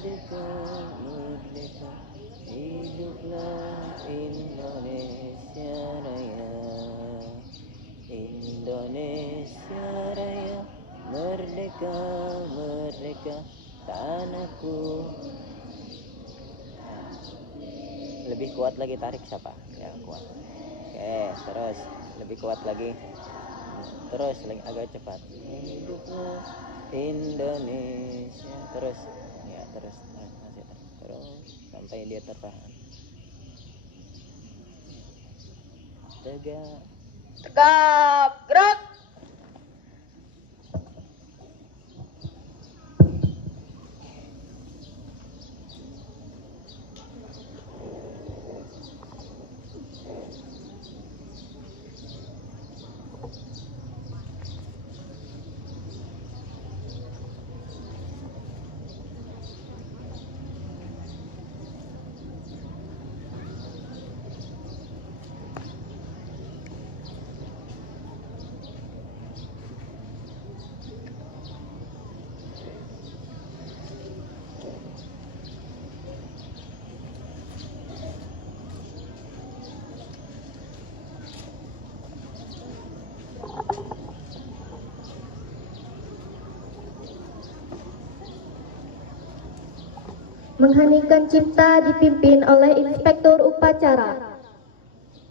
merdeka, merdeka, hiduplah Indonesia Raya. Indonesia Raya, merdeka, merdeka, tanahku. Lebih kuat lagi, tarik siapa? Ya, kuat. Oke, terus lebih kuat lagi. Terus lagi agak cepat. Hiduplah Indonesia. Terus. Ya, terus. Masih terus sampai dia tertahan. Tegak. Tegap, gerak. Mengheningkan cipta dipimpin oleh Inspektur Upacara.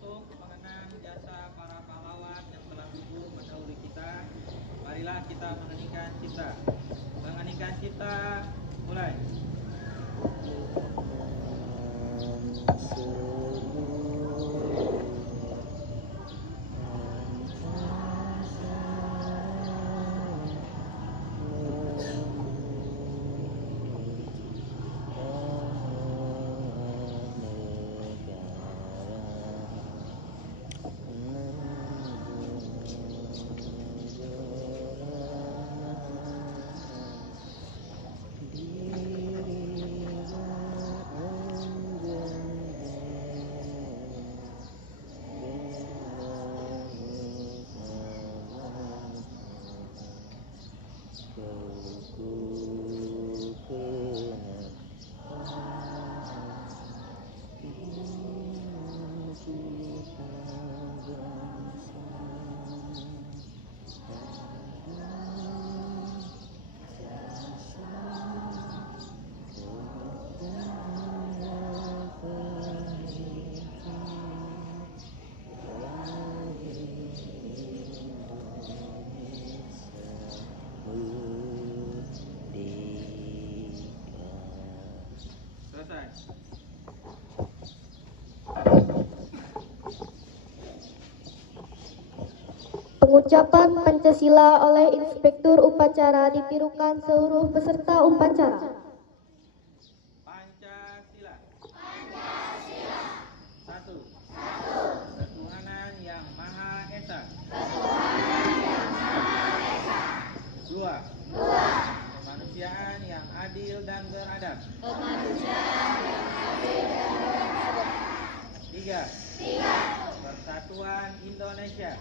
Untuk mengenang jasa para pahlawan yang telah gugur mendahului kita, marilah kita mengheningkan cipta. Mengheningkan cipta, mulai. Selesai. Pengucapan Pancasila oleh Inspektur Upacara ditirukan seluruh peserta upacara. Pancasila. Satu. Ketuhanan yang Maha Esa. Dua. Kemanusiaan yang adil dan beradab. Tiga. Persatuan Indonesia.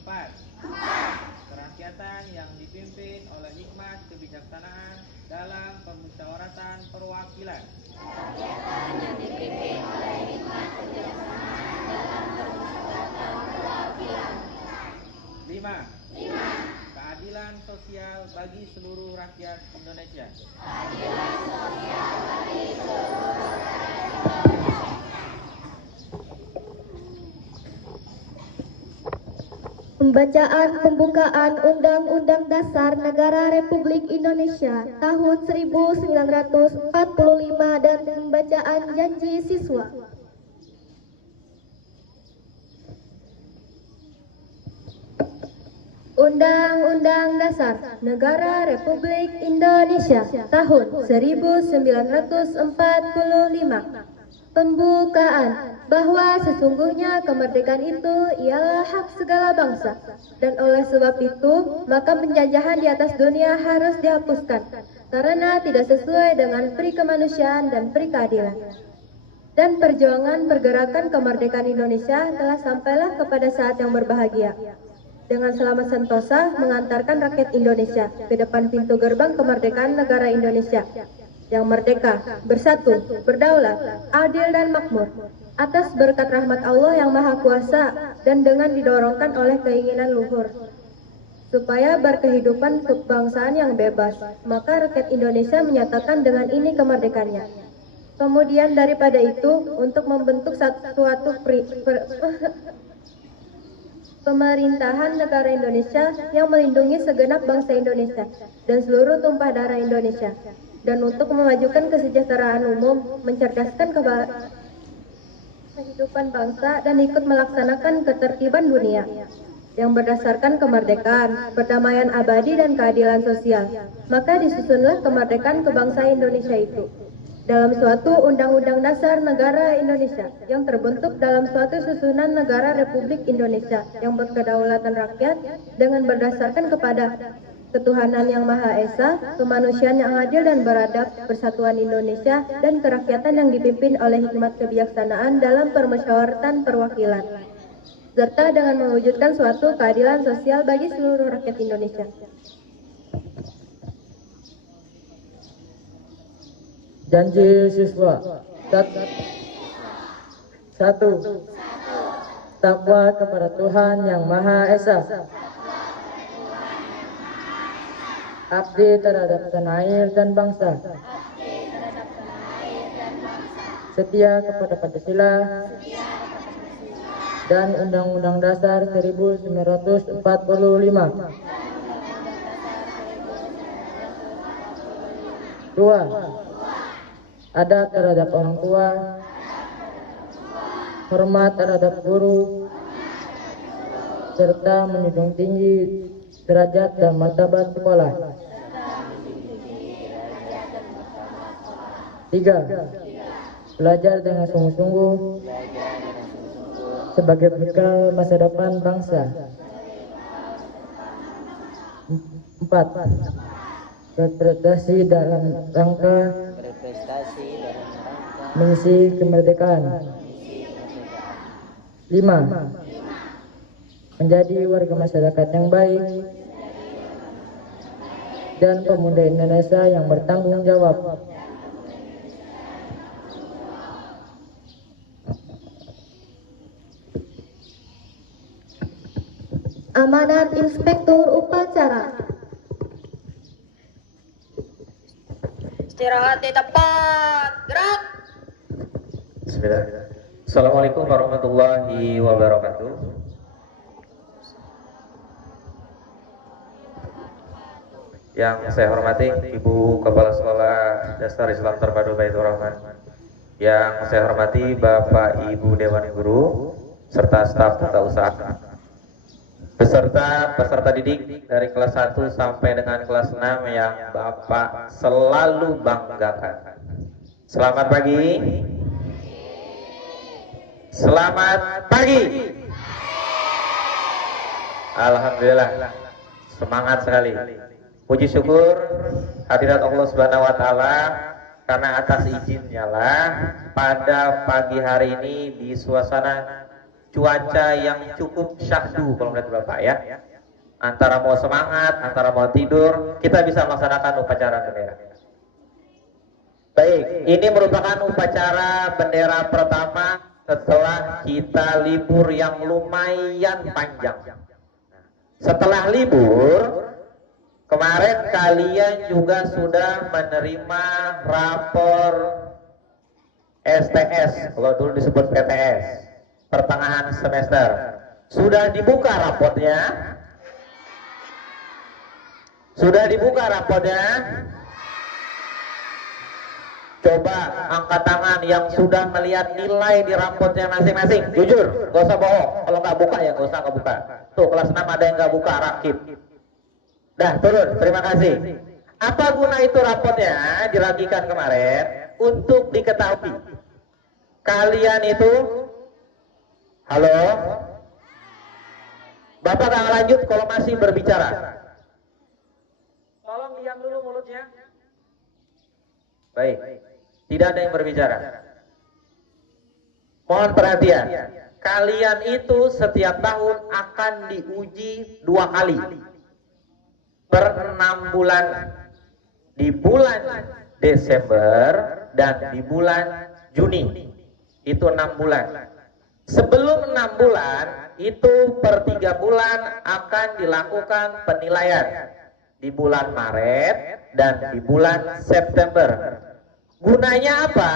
Empat. Kerakyatan yang dipimpin oleh hikmat kebijaksanaan dalam permusyawaratan perwakilan. Lima. Keadilan sosial bagi seluruh rakyat Indonesia. Pembacaan pembukaan Undang-Undang Dasar Negara Republik Indonesia tahun 1945 dan pembacaan janji siswa. Undang-Undang Dasar Negara Republik Indonesia tahun 1945. Pembukaan bahwa sesungguhnya kemerdekaan itu ialah hak segala bangsa, dan oleh sebab itu maka penjajahan di atas dunia harus dihapuskan karena tidak sesuai dengan peri kemanusiaan dan peri keadilan. Dan perjuangan pergerakan kemerdekaan Indonesia telah sampailah kepada saat yang berbahagia. dengan selamat sentosa mengantarkan rakyat Indonesia ke depan pintu gerbang kemerdekaan negara Indonesia yang merdeka, bersatu, berdaulat, adil dan makmur atas berkat rahmat Allah yang Maha Kuasa dan dengan didorongkan oleh keinginan luhur supaya berkehidupan kebangsaan yang bebas, maka rakyat Indonesia menyatakan dengan ini kemerdekaannya. Kemudian daripada itu, untuk membentuk suatu pemerintahan negara Indonesia yang melindungi segenap bangsa Indonesia dan seluruh tumpah darah Indonesia, dan untuk memajukan kesejahteraan umum, mencerdaskan kehidupan bangsa dan ikut melaksanakan ketertiban dunia yang berdasarkan kemerdekaan, perdamaian abadi dan keadilan sosial. Maka disusunlah kemerdekaan kebangsaan Indonesia itu dalam suatu Undang-Undang Dasar Negara Indonesia yang terbentuk dalam suatu susunan negara Republik Indonesia yang berkedaulatan rakyat dengan berdasarkan kepada ketuhanan yang Maha Esa, kemanusiaan yang adil dan beradab, persatuan Indonesia, dan kerakyatan yang dipimpin oleh hikmat kebijaksanaan dalam permusyawaratan perwakilan, serta dengan mewujudkan suatu keadilan sosial bagi seluruh rakyat Indonesia. Janji siswa. Satu. Takwa kepada Tuhan yang Maha Esa. Abdi terhadap tanah air dan bangsa. Setia kepada Pancasila dan Undang-Undang Dasar 1945. Dua, adab terhadap orang tua, hormat terhadap guru, serta menjunjung tinggi derajat dan martabat sekolah. Tiga, belajar dengan sungguh-sungguh sebagai bekal masa depan bangsa. Empat, berprestasi dalam rangka mengisi kemerdekaan. Lima, menjadi warga masyarakat yang baik dan pemuda Indonesia yang bertanggung jawab. Amanat Inspektur Upacara. Istirahat di tempat. Gerak. Bismillah. Assalamualaikum warahmatullahi wabarakatuh. Yang saya hormati Ibu Kepala Sekolah Dasar Islam Terpadu Baitur Rahman, yang saya hormati Bapak Ibu Dewan Guru serta staf tata usaha, beserta peserta didik dari kelas 1 sampai dengan kelas 6 yang Bapak selalu banggakan. Selamat pagi. Selamat pagi. Alhamdulillah, semangat sekali. Puji syukur hadirat Allah Subhanahu wa taala, karena atas izinnya lah pada pagi hari ini di suasana cuaca yang cukup syahdu kalau menurut Bapak ya. Antara mau semangat, antara mau tidur, kita bisa melaksanakan upacara bendera. Baik, ini merupakan upacara bendera pertama setelah kita libur yang lumayan panjang. Setelah libur, kemarin kalian juga sudah menerima rapor STS, kalau dulu disebut PTS, pertengahan semester. Sudah dibuka raportnya? Sudah dibuka raportnya? Coba angkat tangan yang sudah melihat nilai di raportnya masing-masing. Jujur, gak usah bohong. Kalau nggak buka ya gak usah nggak buka. Tuh kelas 6 ada yang nggak buka, rakib. Dah turun, terima kasih. Apa guna itu raportnya diragikan kemarin? Untuk diketahui kalian itu, halo, Bapak nggak lanjut kalau masih berbicara. Tolong diam dulu mulutnya. Baik, tidak ada yang berbicara. Mohon perhatian. kalian itu setiap tahun akan diuji 2 kali per 6 bulan, di bulan Desember dan di bulan Juni. Itu 6 bulan. Sebelum 6 bulan itu per 3 bulan akan dilakukan penilaian di bulan Maret dan di bulan September. Gunanya apa?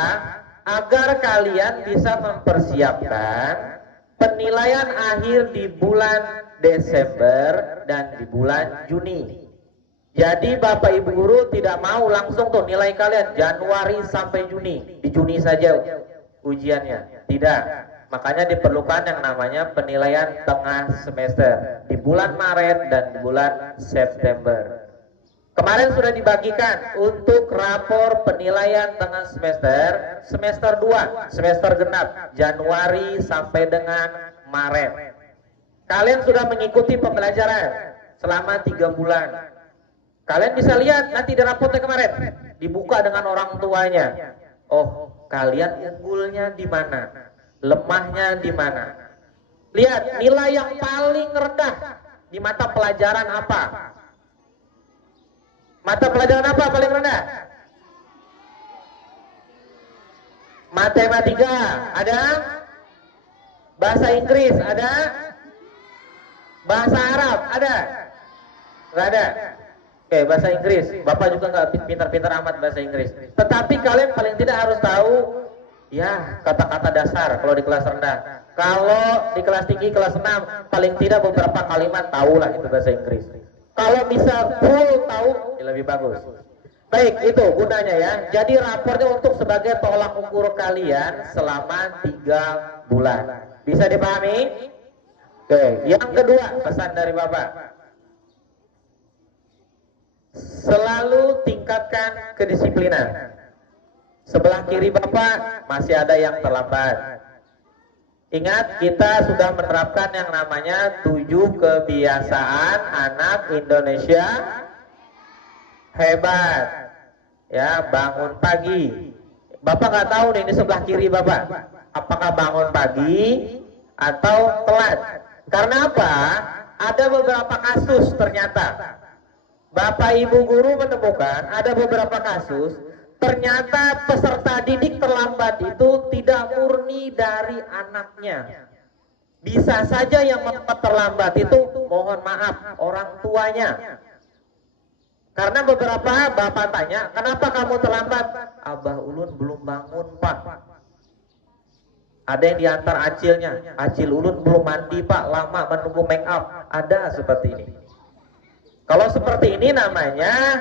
Agar kalian bisa mempersiapkan penilaian akhir di bulan Desember dan di bulan Juni. Jadi Bapak Ibu Guru tidak mau langsung tuh nilai kalian Januari sampai Juni, di Juni saja ujiannya. Tidak. Makanya diperlukan yang namanya penilaian tengah semester di bulan Maret dan di bulan September. Kemarin sudah dibagikan untuk rapor penilaian tengah semester, semester 2, semester genap, Januari sampai dengan Maret. Kalian sudah mengikuti pembelajaran selama 3 bulan. Kalian bisa lihat nanti di raportnya kemarin, dibuka dengan orang tuanya. Oh, kalian unggulnya di mana? Lemahnya di mana? Lihat nilai yang paling rendah di mata pelajaran apa? Mata pelajaran apa paling rendah? Matematika ada? Bahasa Inggris ada? Bahasa Arab ada? Nggak ada? Oke, bahasa Inggris. Bapak juga nggak pintar-pintar amat bahasa Inggris. Tetapi kalian paling tidak harus tahu ya kata-kata dasar kalau di kelas rendah. Kalau di kelas tinggi kelas 6 paling tidak beberapa kalimat tahulah itu bahasa Inggris. Kalau bisa full tahu ya lebih bagus. Baik, itu gunanya ya. Jadi rapornya untuk sebagai tolak ukur kalian selama 3 bulan. Bisa dipahami? Oke, yang kedua pesan dari Bapak. Selalu tingkatkan kedisiplinan. Sebelah kiri Bapak masih ada yang terlambat. Ingat, kita sudah menerapkan yang namanya 7 kebiasaan anak Indonesia hebat. Ya, bangun pagi. Bapak nggak tahu nih, ini sebelah kiri Bapak, apakah bangun pagi atau telat. Karena apa? Ada beberapa kasus ternyata Bapak Ibu Guru menemukan ada beberapa kasus ternyata peserta didik terlambat itu tidak murni dari anaknya. Bisa saja yang terlambat itu mohon maaf orang tuanya. Karena beberapa bapak tanya, kenapa kamu terlambat? Abah Ulun belum bangun Pak. Ada yang diantar acilnya, acil Ulun belum mandi Pak, lama menunggu make up. Ada seperti ini. Kalau seperti ini namanya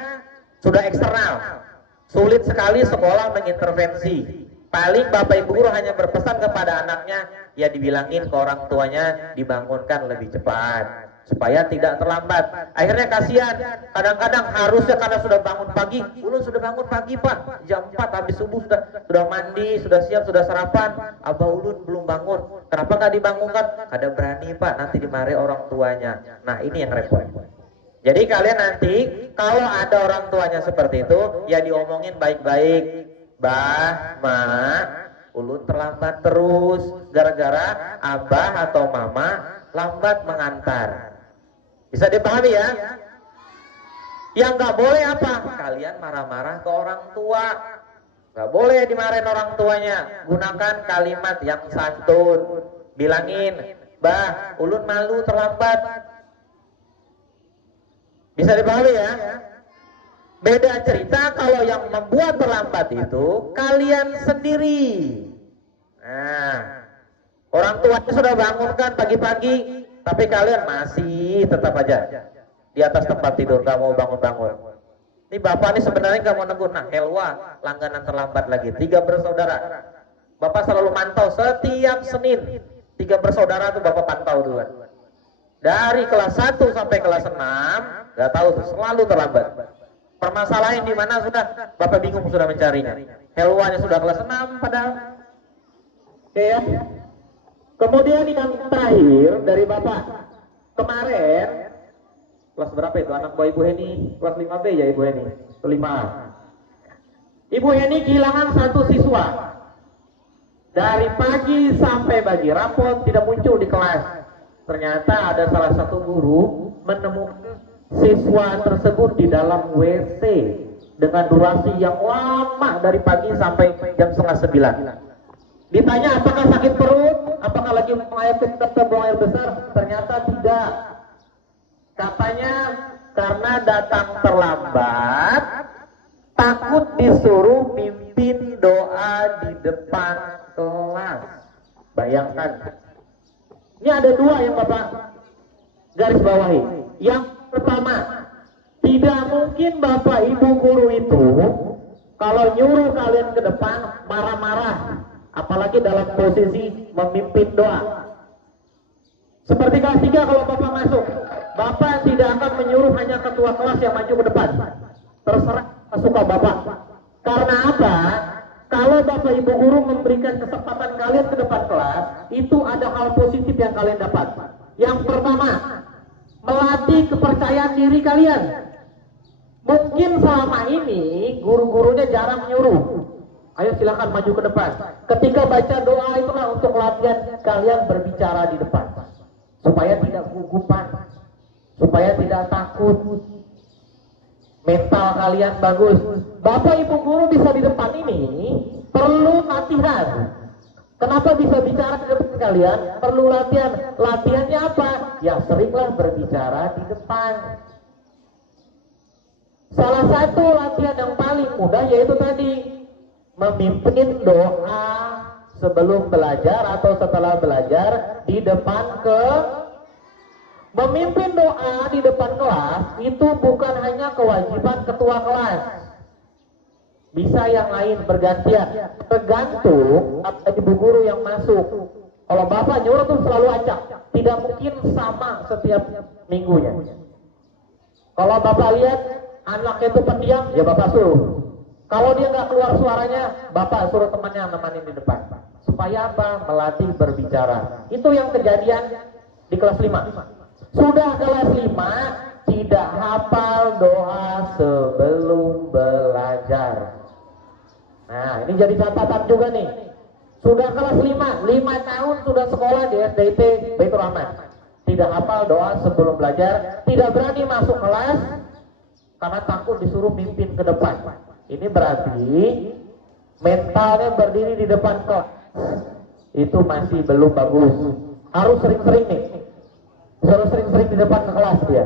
sudah eksternal. Sulit sekali sekolah mengintervensi. Paling Bapak Ibu Guru hanya berpesan kepada anaknya, ya dibilangin ke orang tuanya dibangunkan lebih cepat supaya tidak terlambat. Akhirnya kasihan. Kadang-kadang harusnya karena sudah bangun pagi, Ulun sudah bangun pagi Pak, jam 4 habis subuh sudah mandi, sudah siap, sudah sarapan. Abah Ulun belum bangun. Kenapa nggak dibangunkan? Kada berani Pak, nanti dimarahi orang tuanya. Nah ini yang repot. Jadi kalian nanti kalau ada orang tuanya seperti itu, ya diomongin baik-baik. Bah, Ma, Ulun terlambat terus gara-gara Abah atau Mama lambat mengantar. Bisa dipahami ya? Yang nggak boleh apa? Kalian marah-marah ke orang tua. Nggak boleh dimarahin orang tuanya. Gunakan kalimat yang santun. Bilangin, Bah, Ulun malu terlambat. Bisa dipahami ya? Beda cerita kalau yang membuat terlambat itu kalian sendiri. Nah, orang tuanya sudah bangunkan pagi-pagi, tapi kalian masih tetap aja di atas tempat tidur, gak mau bangun-bangun. Ini bapak ini sebenarnya gak mau negur. Nah, Helwa langganan terlambat lagi. 3 bersaudara. Bapak selalu mantau setiap Senin. 3 bersaudara itu bapak pantau duluan. Dari kelas 1 sampai kelas 6, gak tahu tuh, selalu terlambat. Permasalahan di mana sudah, Bapak bingung sudah mencarinya. Helwanya sudah kelas 6 padahal. Oke ya. Kemudian yang terakhir dari Bapak, kemarin, kelas berapa itu anak buah Ibu Heni? Kelas 5B ya Ibu Heni? 5. Ibu Heni kehilangan 1 siswa. Dari pagi sampai bagi rapot tidak muncul di kelas. Ternyata ada salah satu guru menemukan siswa tersebut di dalam WC dengan durasi yang lama dari pagi sampai jam 8:30. Ditanya apakah sakit perut, apakah lagi buang air kecil atau buang air besar, ternyata tidak. Katanya karena datang terlambat, takut disuruh mimpin doa di depan kelas. Bayangkan. Ini ada dua yang Bapak garis bawahi. Yang pertama, tidak mungkin Bapak Ibu guru itu kalau nyuruh kalian ke depan marah-marah, apalagi dalam posisi memimpin doa. Seperti kelas 3 kalau Bapak masuk, Bapak tidak akan menyuruh hanya ketua kelas yang maju ke depan. Terserah suka Bapak. Karena apa? Kalau Bapak Ibu guru memberikan kesempatan kalian ke depan kelas, itu ada hal positif yang kalian dapat. Yang pertama, melatih kepercayaan diri kalian. Mungkin selama ini guru-gurunya jarang menyuruh. Ayo silakan maju ke depan. Ketika baca doa itulah untuk latihan kalian berbicara di depan. Supaya tidak gugupan, supaya tidak takut. Mental kalian bagus. Bapak Ibu guru bisa di depan ini perlu latihan. Kenapa bisa bicara di depan kalian? Perlu latihan. Latihannya apa? Ya seringlah berbicara di depan. Salah satu latihan yang paling mudah yaitu tadi memimpin doa sebelum belajar atau setelah belajar di depan Memimpin doa di depan kelas itu bukan hanya kewajiban ketua kelas. Bisa yang lain bergantian. Tergantung apa ibu guru yang masuk. Kalau Bapak nyuruh tuh selalu acak. Tidak mungkin sama setiap minggunya. Kalau Bapak lihat anaknya itu pendiam, ya Bapak suruh. Kalau dia nggak keluar suaranya, Bapak suruh temannya nemanin di depan. Supaya apa? Melatih berbicara. Itu yang kejadian di kelas 5. Sudah kelas 5 tidak hafal doa sebelum belajar. Nah, ini jadi catatan juga nih. Sudah kelas 5 tahun sudah sekolah di SDIT Baitur Rahman. Tidak hafal doa sebelum belajar, tidak berani masuk kelas karena takut disuruh mimpin ke depan. Ini berarti mentalnya berdiri di depan kelas itu masih belum bagus. Harus sering-sering nih. Harus sering-sering di depan kelas dia.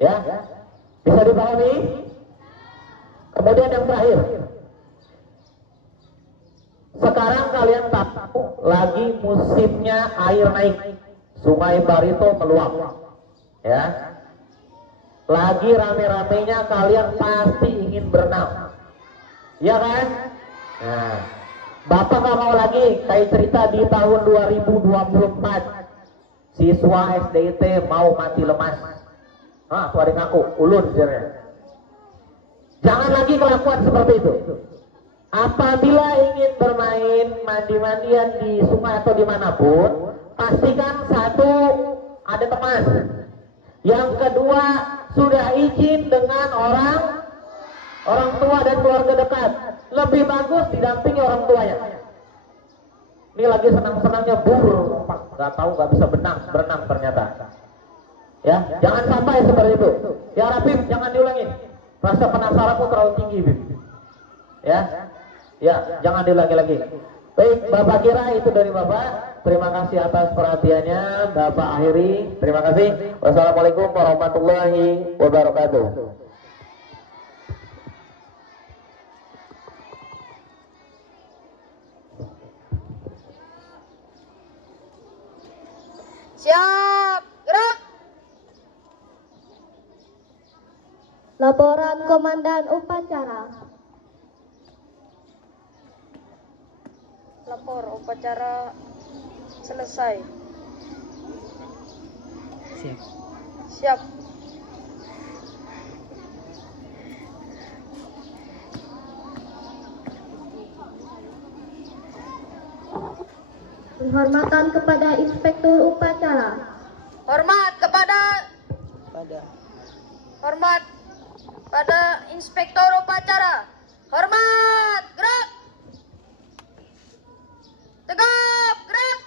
Ya. Bisa dipahami? Kemudian yang terakhir. Sekarang kalian tahu lagi musimnya air naik. Sungai Barito meluap. Ya. Lagi rame-ramenya kalian pasti ingin berenang. Ya kan? Nah, Bapak nggak mau lagi kayak cerita di tahun 2024. Siswa SDIT mau mati lemas. Ah, tuh ada ngaku, ulun sebenarnya. Jangan lagi kelakuan seperti itu. Apabila ingin bermain mandi-mandian di sungai atau dimanapun, pastikan satu ada teman. Yang kedua sudah izin dengan orang tua dan keluarga dekat. Lebih bagus didampingi orang tuanya. Ini lagi senang-senangnya nggak tahu nggak bisa berenang ternyata. Ya, jangan sampai seperti itu. Ya Rapim, jangan diulangi. Rasa penasaranmu terlalu tinggi, Bib. Ya, jangan diulangi lagi. Baik, Bapak kira itu dari Bapak. Terima kasih atas perhatiannya, Bapak akhiri. Terima kasih. Wassalamualaikum warahmatullahi wabarakatuh. Siap, gerak. Laporan Komandan Upacara. Lapor upacara selesai. Siap. Penghormatan kepada Inspektur Upacara. Hormat pada Inspektur Upacara. Hormat, gerak. Tegap, gerak.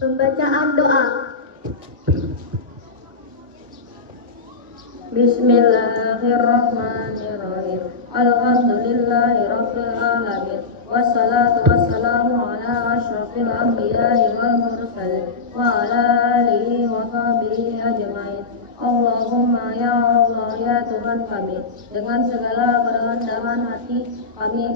Pembacaan doa. Bismillahirrahmanirrahim. Alhamdulillahirabbil alamin. Wassalatu wassalamu ala asyrafil anbiya'i wal mursalin wa ala alihi wa sahbihi ajmain. Allahumma ya Allah ya Tuhan kami, dengan segala kerendahan hati kami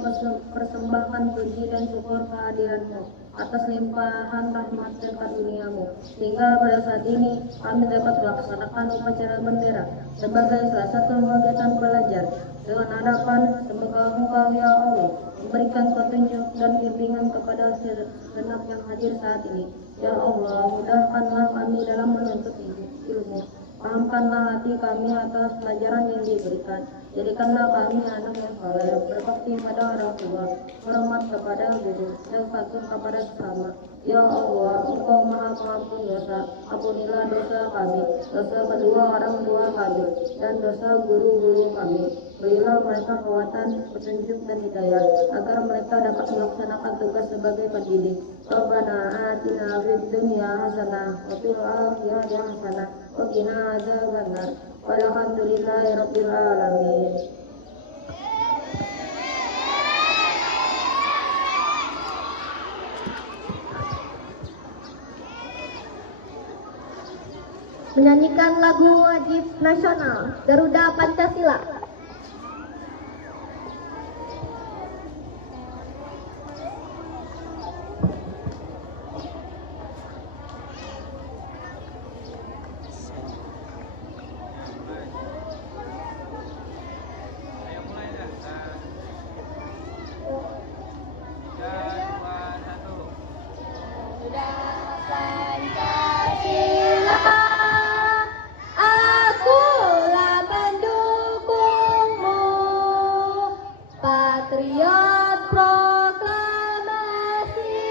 persembahkan puji dan syukur kehadiran-Mu atas limpahan rahmat dan karunia-Mu, sehingga pada saat ini kami dapat melaksanakan upacara bendera sebagai salah satu kegiatan belajar dengan harapan semoga Engkau ya Allah memberikan petunjuk dan bimbingan kepada segenap yang hadir saat ini. Ya Allah, mudahkanlah kami dalam menuntut ilmu. Pahamkanlah hati kami atas pelajaran yang diberikan. Jadikanlah kami anak yang saleh, berbakti pada orang tua, hormat kepada guru, dan patuh kepada sesama. Ya Allah, Engkau Maha Pengampun dosa. Ampunilah dosa kami, dosa kedua orang tua kami, dan dosa guru-guru kami. Berilah mereka kekuatan, petunjuk dan hidayah, agar mereka dapat melaksanakan tugas sebagai pendidik. Rabbana atina fid dunya hasanah wa fil akhirati hasanah wa qina adzabannar. Walhamdulillahirabbil alamin. Menyanyikan lagu wajib nasional Garuda Pancasila. Patriot proklamasi,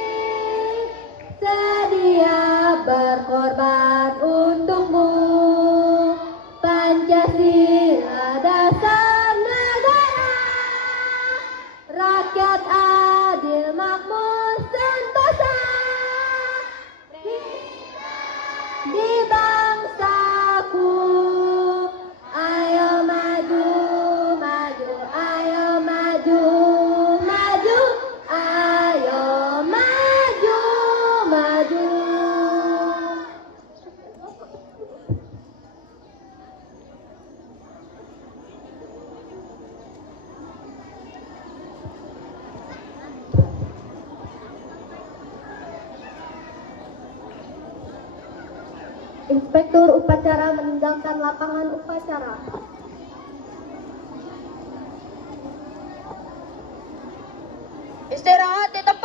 sedia berkorban untukmu. Pancasila dasar negara, rakyat adil makmur sentosa. Di bangsaku, ayo maju, maju, ayo maju, maju, ayo maju, maju. Inspektur upacara meninggalkan lapangan upacara. Istirahat di tempat.